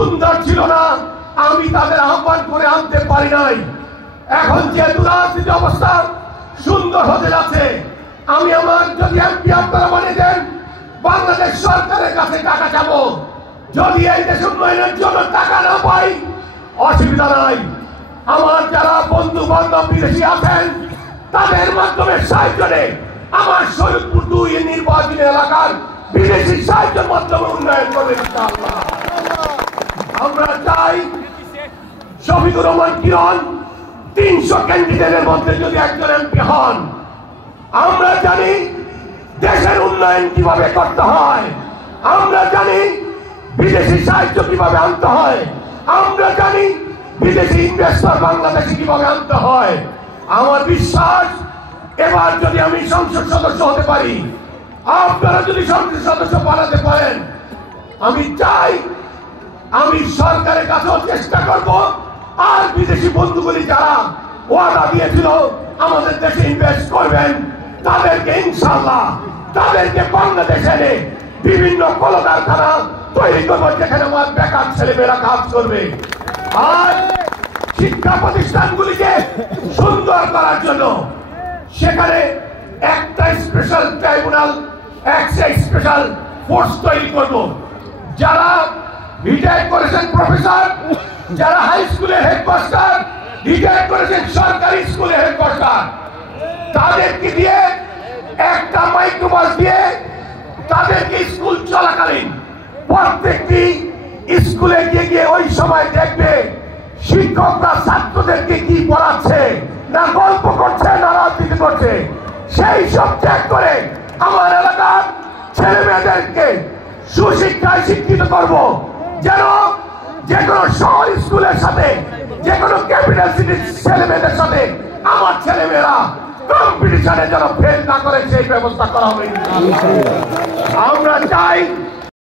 সুন্দর ছিল না, আমি তাদের আহ্বান করে আনতে পারি নাই। এখন যেহেতু রাজনীতি অবস্থা সুন্দর হতে যাচ্ছে, আমি আমার যদি এমপি আপনারা বানিয়ে দেন, বাংলাদেশ সরকারের কাছে টাকা চাবো। যদি এই দেশ উন্নয়নের জন্য টাকা না পাই, অসুবিধা নাই। আমার যারা বন্ধু বান্ধব বিদেশি আছেন, তাদের মাধ্যমে সাহায্য নেই। আমার শরীয়তপুর 2 নির্বাচনী এলাকার বিদেশি সাহায্যের মাধ্যমে উন্নয়ন করবে ইনশাআল্লাহ। আমরা চাই শফিকুর রহমান কিরণ 300 ক্যান্ডিডেটের মধ্যে যদি একজন এমপি হন, আমরা জানি দেশের উন্নয়ন কিভাবে করতে হয়, আমরা জানি বিদেশি সাহায্য কিভাবে আনতে হয়, আমরা জানি বিদেশি ইনভেস্টর বাংলাদেশে কিভাবে আনতে হয়। আমার বিশ্বাস এবার যদি আমি সংসদ সদস্য হতে পারি, আপনারা যদি সংসদ সদস্য বানাতে পারেন, আমি চাই আমি সরকারের কাছেও চেষ্টা করব, আর বিদেশি বন্ধুগুলি যারা ওয়াদা দিয়েছিল আমাদের দেশে ইনভেস্ট করবেন, তাদেরকে ইনশাআল্লাহ তাদেরকে বাংলাদেশে এনে বিভিন্ন কলকারখানা তৈরি করবো, যেখানে আমার বেকার ছেলেমেয়েরা কাজ করবে। আর শিক্ষা প্রতিষ্ঠানগুলিকে সুন্দর করার জন্য সেখানে একটা স্পেশাল ট্রাইব্যুনাল, একটা স্পেশাল ফোর্স তৈরি করব। যারা রিটায়ার করেছেন প্রফেসর, যারা হাই স্কুলের হেডমাস্টার, রিটায়ার করেছেন সরকারি স্কুলের হেডমাস্টার, তাদেরকে দিয়ে একটা মাইক্রোবাস দিয়ে তাদেরকে স্কুল চলাকালীন প্রত্যেকটি স্কুলে গিয়ে গিয়ে ওই সময় দেখবে শিক্ষকরা ছাত্রদেরকে কি পড়াচ্ছে, না গল্প করছে না রাজনীতি করছে, সেই সব চেক করে আমার এলাকার ছেলে মেয়েদেরকে সুশিক্ষায় শিক্ষিত করব, যেন যে কোনো শহর স্কুলের সাথে, যে কোনো ক্যাপিটাল সিটির ছেলে মেয়েদের সাথে আমার ছেলে মেয়েরা কম্পিটিশনে যেন ফেল না করে, সেই ব্যবস্থা করা হবে। আমরা চাই